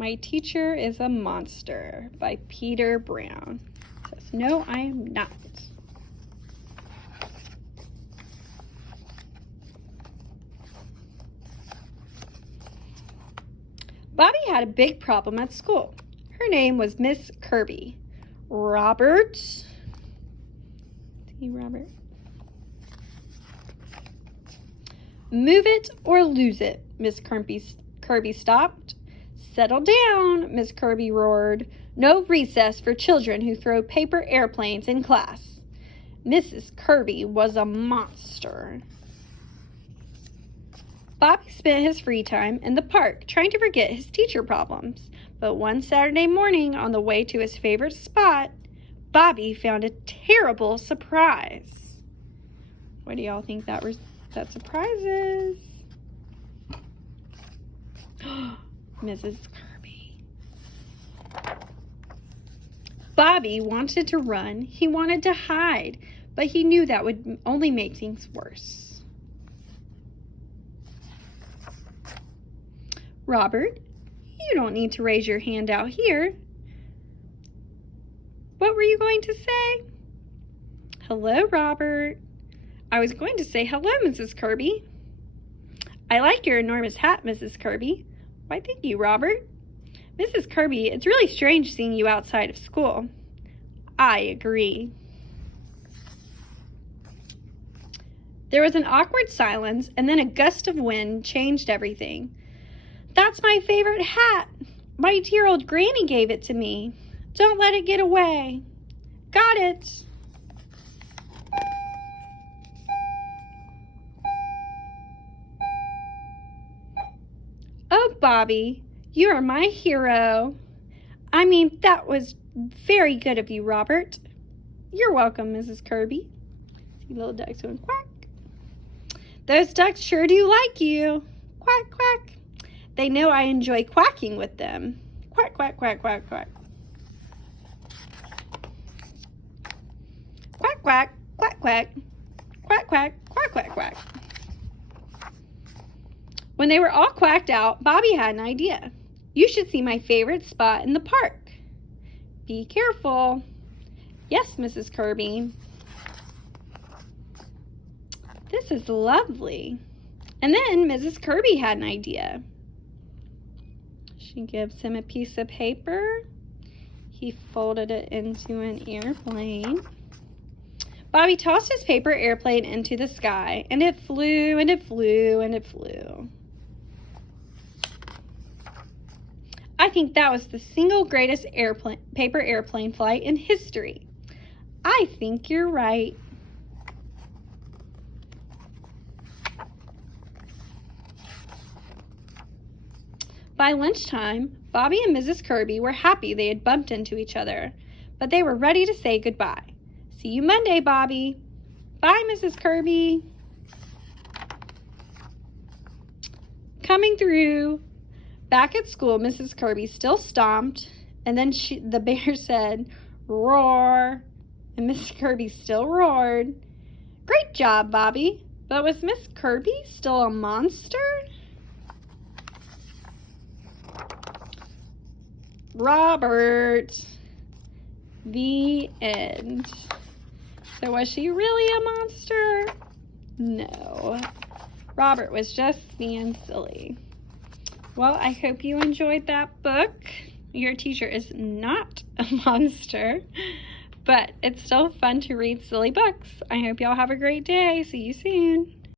My Teacher is a Monster by Peter Brown. It says, no, I am not. Bobby had a big problem at school. Her name was Miss Kirby. Robert. See, Robert. Move it or lose it, Miss Kirby stopped. Settle down, Miss Kirby roared. No recess for children who throw paper airplanes in class. Mrs. Kirby was a monster. Bobby spent his free time in the park trying to forget his teacher problems. But one Saturday morning, on the way to his favorite spot, Bobby found a terrible surprise. What do y'all think that surprise is? Mrs. Kirby. Bobby wanted to run. He wanted to hide, but he knew that would only make things worse. Robert, you don't need to raise your hand out here. What were you going to say? Hello, Robert. I was going to say hello, Mrs. Kirby. I like your enormous hat, Mrs. Kirby. Why, thank you, Robert. Mrs. Kirby, it's really strange seeing you outside of school. I agree. There was an awkward silence, and then a gust of wind changed everything. That's my favorite hat. My dear old Granny gave it to me. Don't let it get away. Got it. Oh, Bobby, you are my hero. I mean, that was very good of you, Robert. You're welcome, Mrs. Kirby. See little ducks going quack. Those ducks sure do like you. Quack, quack. They know I enjoy quacking with them. Quack, quack, quack, quack, quack. Quack, quack, quack, quack. Quack, quack, quack, quack, quack. When they were all quacked out, Bobby had an idea. You should see my favorite spot in the park. Be careful. Yes, Mrs. Kirby. This is lovely. And then Mrs. Kirby had an idea. She gives him a piece of paper. He folded it into an airplane. Bobby tossed his paper airplane into the sky, and it flew, and it flew, and it flew. I think that was the single greatest paper airplane flight in history. I think you're right. By lunchtime, Bobby and Mrs. Kirby were happy they had bumped into each other, but they were ready to say goodbye. See you Monday, Bobby. Bye, Mrs. Kirby. Coming through. Back at school, Mrs. Kirby still stomped, and then the bear said, roar, and Mrs. Kirby still roared. Great job, Bobby. But was Miss Kirby still a monster? Robert. The end. So was she really a monster? No. Robert was just being silly. Well, I hope you enjoyed that book. Your teacher is not a monster, but it's still fun to read silly books. I hope y'all have a great day. See you soon.